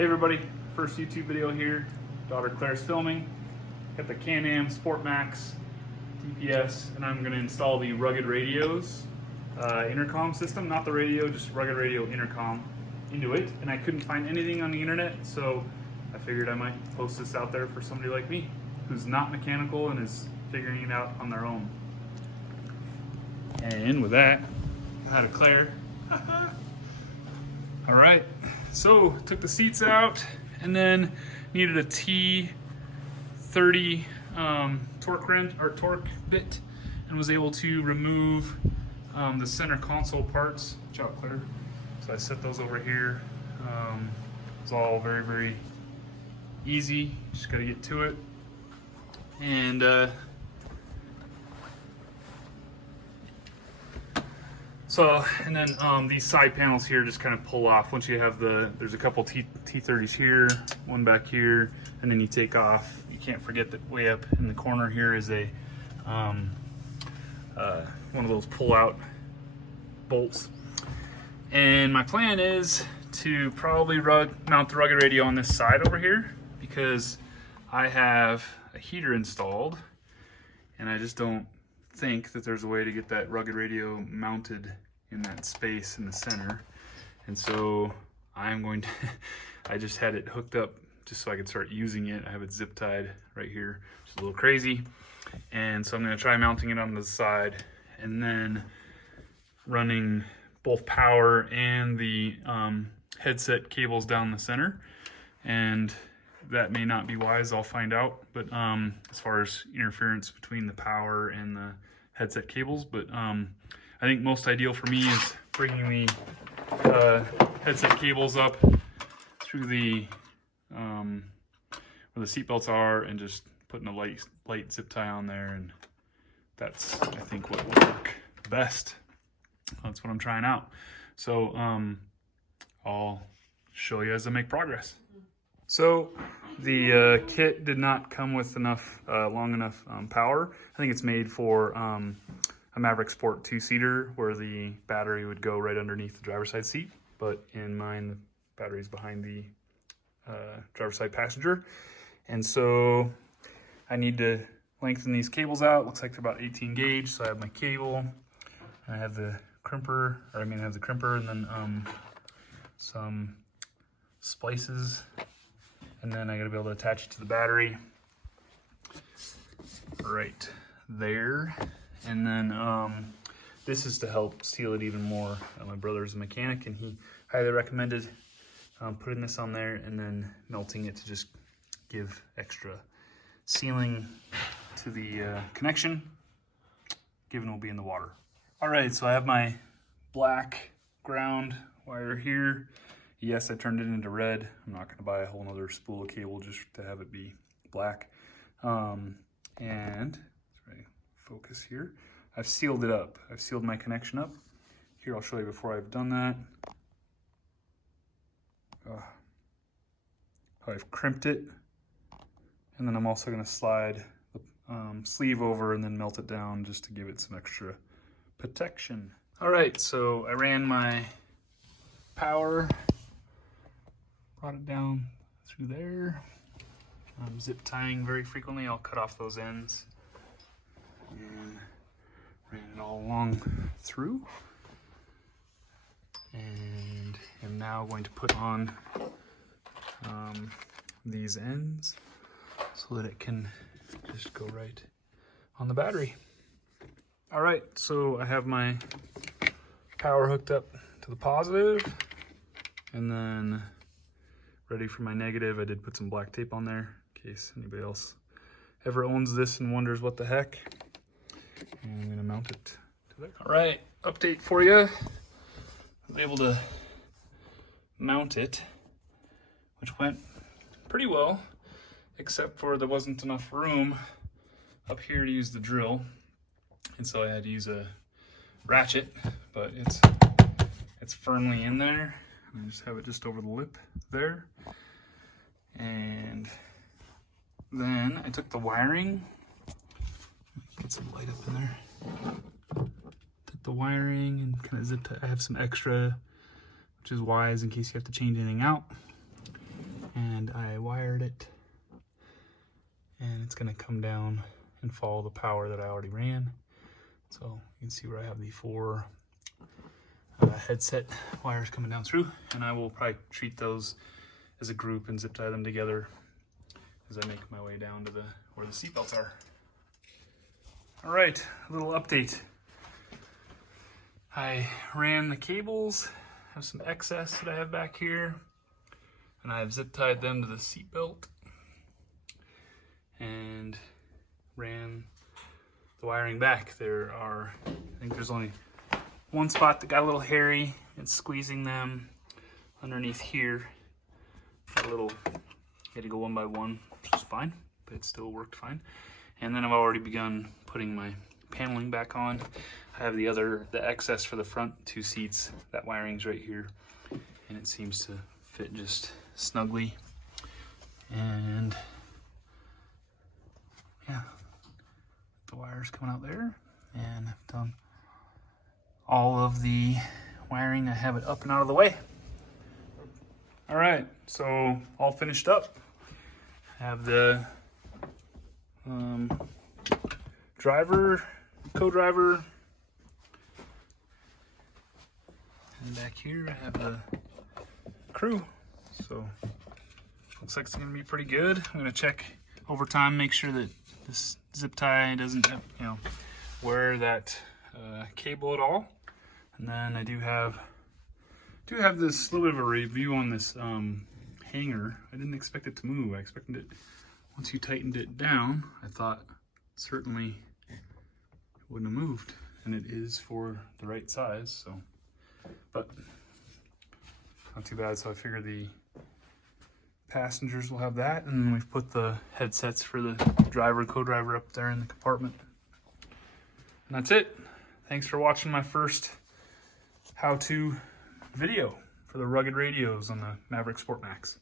Hey everybody, first YouTube video here. Daughter Claire's filming. Got the Canam Sport Max DPS, and I'm going to install the Rugged Radio's intercom system, not the radio, just Rugged Radio intercom into it. And I couldn't find anything on the internet, so I figured I might post this out there for somebody like me who's not mechanical and is figuring it out on their own. And with that, out of Claire. All right, so took the seats out and then needed a T30 torque bit, and was able to remove the center console parts. Watch out, Claire. So I set those over here. It's all very, very easy. Just gotta get to it. And and then these side panels here just kind of pull off. Once you have there's a couple T30s here, one back here, and then you take off. You can't forget that way up in the corner here is a one of those pull-out bolts. And my plan is to probably mount the Rugged Radio on this side over here, because I have a heater installed, and I just don't think that there's a way to get that Rugged Radio mounted in that space in the center. And so I'm going to I just had it hooked up just so I could start using it. I have it zip tied right here, which is a little crazy. And so I'm going to try mounting it on the side and then running both power and the headset cables down the center. And that may not be wise, I'll find out, but as far as interference between the power and the headset cables. But I think most ideal for me is bringing the headset cables up through the where the seat belts are, and just putting a light zip tie on there, and that's, I think, what will work best. That's what I'm trying out. So I'll show you as I make progress. So the kit did not come with enough long enough power. I think it's made for a Maverick Sport 2-seater, where the battery would go right underneath the driver's side seat, but in mine the battery's behind the driver's side passenger. And so I need to lengthen these cables out. Looks like they're about 18 gauge. So I have my cable, and I have the crimper, I have the crimper, and then some splices. And then I gotta be able to attach it to the battery right there. And then this is to help seal it even more. My brother's a mechanic, and he highly recommended putting this on there and then melting it to just give extra sealing to the connection, given we'll be in the water. All right, so I have my black ground wire here. Yes, I turned it into red. I'm not gonna buy a whole nother spool of cable just to have it be black. And focus here. I've sealed it up. I've sealed my connection up. Here, I'll show you before I've done that. I've crimped it. And then I'm also gonna slide the sleeve over and then melt it down just to give it some extra protection. All right, so I ran my power, brought it down through there. I'm zip tying very frequently. I'll cut off those ends and ran it all along through. And am now going to put on these ends so that it can just go right on the battery. All right, so I have my power hooked up to the positive, and then ready for my negative. I did put some black tape on there in case anybody else ever owns this and wonders what the heck. And I'm gonna mount it to there. All right, update for you. I was able to mount it, which went pretty well, except for there wasn't enough room up here to use the drill. And so I had to use a ratchet, but it's firmly in there. I just have it just over the lip there. And then I took the wiring, get some light up in there. Took the wiring and kind of zipped it. I have some extra, which is wise in case you have to change anything out. wired it, and it's gonna come down and follow the power that I already ran. So you can see where I have the 4 headset wires coming down through, and I will probably treat those as a group and zip tie them together as I make my way down to where the seat belts are. All right, a little update. I ran the cables, have some excess that I have back here, and I have zip tied them to the seat belt and ran the wiring back. I think there's only one spot that got a little hairy. It's squeezing them underneath here. You had to go one by one, which is fine, but it still worked fine. And then I've already begun putting my paneling back on. I have the excess for the front 2 seats. That wiring's right here, and it seems to fit just snugly. And yeah, the wires coming out there, and I've done all of the wiring. I have it up and out of the way. All right, so all finished up. I have the driver, co-driver, and back here I have the crew. So looks like it's gonna be pretty good. I'm gonna check over time, make sure that this zip tie doesn't, wear that cable at all. And then I do have this little bit of a review on this hanger. I didn't expect it to move. I expected it, once you tightened it down, I thought certainly it wouldn't have moved. And it is for the right size, so, but not too bad. So I figure the passengers will have that, and then we've put the headsets for the driver, co-driver up there in the compartment. And that's it. Thanks for watching my first how-to video for the rugged radios on the Maverick Sport Max.